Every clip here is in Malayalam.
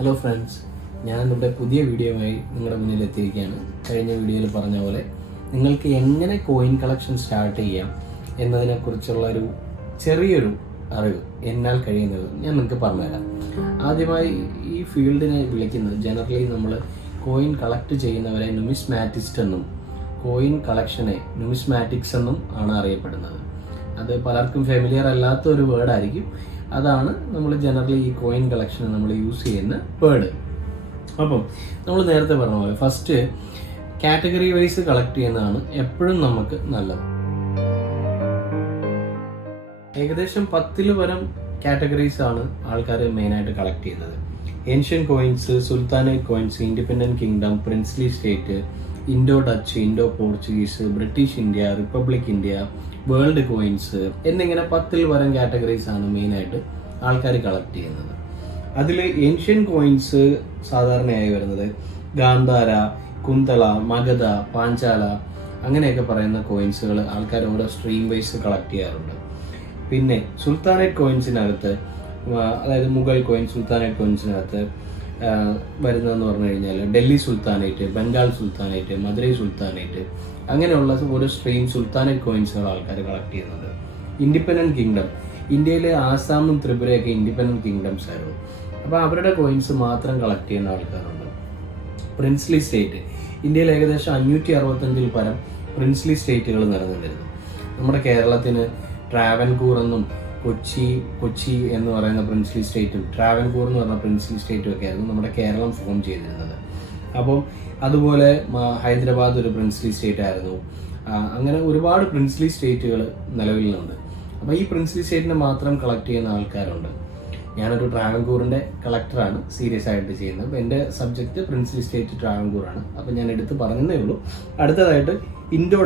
ഹലോ ഫ്രണ്ട്സ്, ഞാൻ നമ്മുടെ പുതിയ വീഡിയോയുമായി നിങ്ങളുടെ മുന്നിൽ എത്തിയിരിക്കുകയാണ്. കഴിഞ്ഞ വീഡിയോയിൽ പറഞ്ഞ പോലെ നിങ്ങൾക്ക് എങ്ങനെ കോയിൻ കളക്ഷൻ സ്റ്റാർട്ട് ചെയ്യാം എന്നതിനെക്കുറിച്ചുള്ള ഒരു ചെറിയൊരു അറിവ് എന്നാൽ കഴിയുന്നത് ഞാൻ നിങ്ങൾക്ക് പറഞ്ഞുതരാം. ആദ്യമായി ഈ ഫീൽഡിനെ വിളിക്കുന്നത് ജനറലി നമ്മൾ കോയിൻ കളക്ട് ചെയ്യുന്നവരെ നുമിസ്മാറ്റിസ്റ്റ് എന്നും കോയിൻ കളക്ഷനെ നുമിസ്മാറ്റിക്സ് എന്നും ആണ് അറിയപ്പെടുന്നത്. അത് പലർക്കും ഫെമിലിയർ അല്ലാത്ത ഒരു വേർഡായിരിക്കും. അതാണ് നമ്മൾ ജനറലി ഈ കോയിൻ കളക്ഷന് നമ്മൾ യൂസ് ചെയ്യുന്ന വേർഡ്. അപ്പം നമ്മൾ നേരത്തെ പറഞ്ഞ പോലെ ഫസ്റ്റ് കാറ്റഗറി വൈസ് കളക്ട് ചെയ്യുന്നതാണ് എപ്പോഴും നമുക്ക് നല്ലത്. ഏകദേശം 10 പരം കാറ്റഗറീസ് ആണ് ആൾക്കാർ മെയിനായിട്ട് കളക്ട് ചെയ്യുന്നത്. Ancient coins, sultanate coins, independent kingdom, princely state, Indo Dutch, Indo Portuguese, British India, republic India, world coins എന്നിങ്ങനെ 10 പരം കാറ്റഗറീസ് ആണ് മെയിനായിട്ട് ആൾക്കാർ കളക്ട് ചെയ്യുന്നത്. അതിൽ ഏൻഷ്യൻ കോയിൻസ് സാധാരണയായി വരുന്നത് ഗാന്ധാര, കുന്തള, മഗധ, പാഞ്ചാല അങ്ങനെയൊക്കെ പറയുന്ന കോയിൻസുകൾ ആൾക്കാർ ഓരോ സ്ട്രീം വൈസ് കളക്ട് ചെയ്യാറുണ്ട്. പിന്നെ സുൽത്താനേറ്റ് കോയിൻസിനകത്ത്, അതായത് മുഗൾ കോയിൻ സുൽത്താനേറ്റ് കോയിൻസിനകത്ത് വരുന്നതെന്ന് പറഞ്ഞു കഴിഞ്ഞാൽ Delhi sultanate, Bengal sultanate, Madurai sultanate അങ്ങനെയുള്ള ഓരോ സ്ട്രീം സുൽത്താനേറ്റ് കോയിൻസുകൾ ആൾക്കാർ കളക്ട് ചെയ്യുന്നുണ്ട്. ഇൻഡിപെൻഡന്റ് കിങ്ഡം, ഇന്ത്യയിലെ ആസാമും ത്രിപുരയൊക്കെ ഇൻഡിപെൻഡന്റ് കിങ്ഡംസ് ആയിരുന്നു. അപ്പോൾ അവരുടെ കോയിൻസ് മാത്രം കളക്ട് ചെയ്യുന്ന ആൾക്കാരുണ്ട്. പ്രിൻസ്ലി സ്റ്റേറ്റ്, ഇന്ത്യയിൽ ഏകദേശം 565 പരം പ്രിൻസ്ലി സ്റ്റേറ്റുകൾ നിറഞ്ഞിരുന്നു. നമ്മുടെ കേരളത്തിന് ട്രാവൻകൂർ എന്നും കൊച്ചി എന്ന് പറയുന്ന പ്രിൻസ്ലി സ്റ്റേറ്റും ട്രാവൻകൂർ എന്ന് പറഞ്ഞ പ്രിൻസ്ലി സ്റ്റേറ്റും ഒക്കെ ആയിരുന്നു നമ്മുടെ കേരളം ഫോം ചെയ്തിരുന്നത്. അപ്പം അതുപോലെ ഹൈദരാബാദ് ഒരു പ്രിൻസ്ലി സ്റ്റേറ്റ് ആയിരുന്നു. അങ്ങനെ ഒരുപാട് പ്രിൻസ്ലി സ്റ്റേറ്റുകൾ നിലവിലുണ്ട്. അപ്പോൾ ഈ പ്രിൻസ്ലി സ്റ്റേറ്റിനെ മാത്രം കളക്ട് ചെയ്യുന്ന ആൾക്കാരുണ്ട്. ഞാനൊരു ട്രാവൻകൂറിൻ്റെ കളക്ടറാണ് സീരിയസ് ആയിട്ട് ചെയ്യുന്നത്. അപ്പോൾ എൻ്റെ സബ്ജക്റ്റ് പ്രിൻസ്ലി സ്റ്റേറ്റ് ട്രാവൻകൂറാണ്. അപ്പോൾ ഞാൻ എടുത്ത് പറഞ്ഞതേ ഉള്ളൂ. അടുത്തതായിട്ട് ഇൻഡോ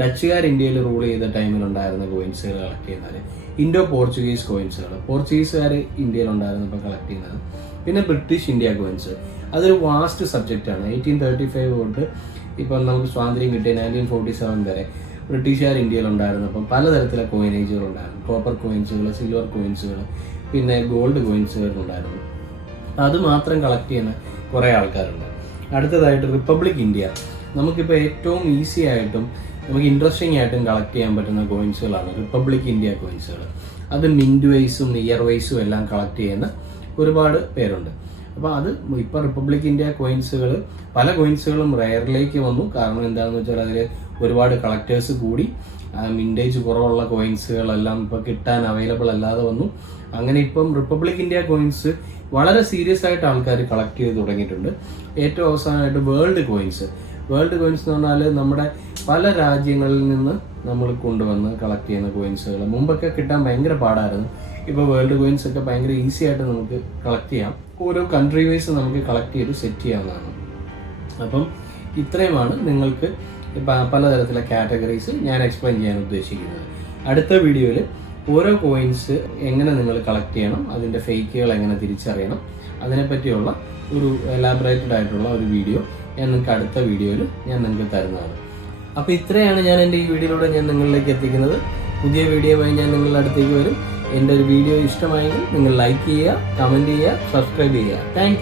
ഡച്ചുകാർ ഇന്ത്യയിൽ റൂൾ ചെയ്ത ടൈമിലുണ്ടായിരുന്ന കോയിൻസുകൾ കളക്ട് ചെയ്യുന്നത്. ഇൻഡോ പോർച്ചുഗീസ് കോയിൻസുകൾ, പോർച്ചുഗീസുകാർ ഇന്ത്യയിലുണ്ടായിരുന്നപ്പോൾ കളക്ട് ചെയ്യുന്നത്. പിന്നെ ബ്രിട്ടീഷ് ഇന്ത്യ കോയിൻസ്, അതൊരു വാസ്റ്റ് സബ്ജക്റ്റാണ്. 1835 തൊട്ട് ഇപ്പം നമുക്ക് സ്വാതന്ത്ര്യം കിട്ടിയ 1947 വരെ ബ്രിട്ടീഷുകാർ ഇന്ത്യയിലുണ്ടായിരുന്നപ്പം പലതരത്തിലെ കോയിനേജുകളുണ്ടായിരുന്നു. കോപ്പർ കോയിൻസുകൾ, സിൽവർ കോയിൻസുകൾ, പിന്നെ ഗോൾഡ് കോയിൻസുകളുണ്ടായിരുന്നു. അത് മാത്രം കളക്ട് ചെയ്യുന്ന കുറേ ആൾക്കാരുണ്ട്. അടുത്തതായിട്ട് റിപ്പബ്ലിക് ഇന്ത്യ, നമുക്കിപ്പോൾ ഏറ്റവും ഈസി ആയിട്ടും നമുക്ക് ഇൻട്രസ്റ്റിംഗ് ആയിട്ടും കളക്ട് ചെയ്യാൻ പറ്റുന്ന കോയിൻസുകളാണ് റിപ്പബ്ലിക് ഇന്ത്യ കോയിൻസുകൾ. അത് മിൻറ്റ് വൈസും ഇയർ വൈസും എല്ലാം കളക്ട് ചെയ്യുന്ന ഒരുപാട് പേരുണ്ട്. അപ്പോൾ അത് ഇപ്പോൾ റിപ്പബ്ലിക് ഇന്ത്യ കോയിൻസുകൾ പല കോയിൻസുകളും റെയറിലേക്ക് വന്നു. കാരണം എന്താണെന്ന് വെച്ചാൽ അതിൽ ഒരുപാട് കളക്ടേഴ്സ് കൂടി മിൻറ്റേജ് കുറവുള്ള കോയിൻസുകളെല്ലാം ഇപ്പോൾ കിട്ടാൻ അവൈലബിൾ അല്ലാതെ വന്നു. അങ്ങനെ ഇപ്പം റിപ്പബ്ലിക് ഇന്ത്യ കോയിൻസ് വളരെ സീരിയസ് ആയിട്ട് ആൾക്കാർ കളക്ട് ചെയ്ത് തുടങ്ങിയിട്ടുണ്ട്. ഏറ്റവും അവസാനമായിട്ട് വേൾഡ് കോയിൻസ് എന്ന് പറഞ്ഞാൽ നമ്മുടെ പല രാജ്യങ്ങളിൽ നിന്ന് നമ്മൾ കൊണ്ടുവന്ന് കളക്ട് ചെയ്യുന്ന കോയിൻസുകൾ. മുമ്പൊക്കെ കിട്ടാൻ ഭയങ്കര പാടായിരുന്നു. ഇപ്പോൾ വേൾഡ് കോയിൻസ് ഒക്കെ ഭയങ്കര ഈസി ആയിട്ട് നമുക്ക് കളക്ട് ചെയ്യാം. ഓരോ കൺട്രി വൈസ് നമുക്ക് കളക്ട് ചെയ്ത് സെറ്റ് ചെയ്യാവുന്നതാണ്. അപ്പം ഇത്രയുമാണ് നിങ്ങൾക്ക് പലതരത്തിലെ കാറ്റഗറീസ് ഞാൻ എക്സ്പ്ലെയിൻ ചെയ്യാൻ ഉദ്ദേശിക്കുന്നത്. അടുത്ത വീഡിയോയിൽ ഓരോ കോയിൻസ് എങ്ങനെ നിങ്ങൾ കളക്ട് ചെയ്യണം, അതിൻ്റെ ഫേക്കുകൾ എങ്ങനെ തിരിച്ചറിയണം, അതിനെപ്പറ്റിയുള്ള ഒരു എലാബറേറ്റഡ് ആയിട്ടുള്ള ഒരു വീഡിയോ ഞാൻ നിങ്ങൾക്ക് അടുത്ത വീഡിയോയിൽ ഞാൻ നിങ്ങൾക്ക് തരുന്നതാണ്. അപ്പോൾ ഇത്രയാണ് ഞാൻ എൻ്റെ ഈ വീഡിയോയിലൂടെ ഞാൻ നിങ്ങളിലേക്ക് എത്തിക്കുന്നത്. പുതിയ വീഡിയോയുമായി ഞാൻ നിങ്ങളുടെ അടുത്തേക്ക് വരും. എൻ്റെ ഒരു വീഡിയോ ഇഷ്ടമായെങ്കിൽ നിങ്ങൾ ലൈക്ക് ചെയ്യുക, കമൻറ്റ് ചെയ്യുക, സബ്സ്ക്രൈബ് ചെയ്യുക. താങ്ക്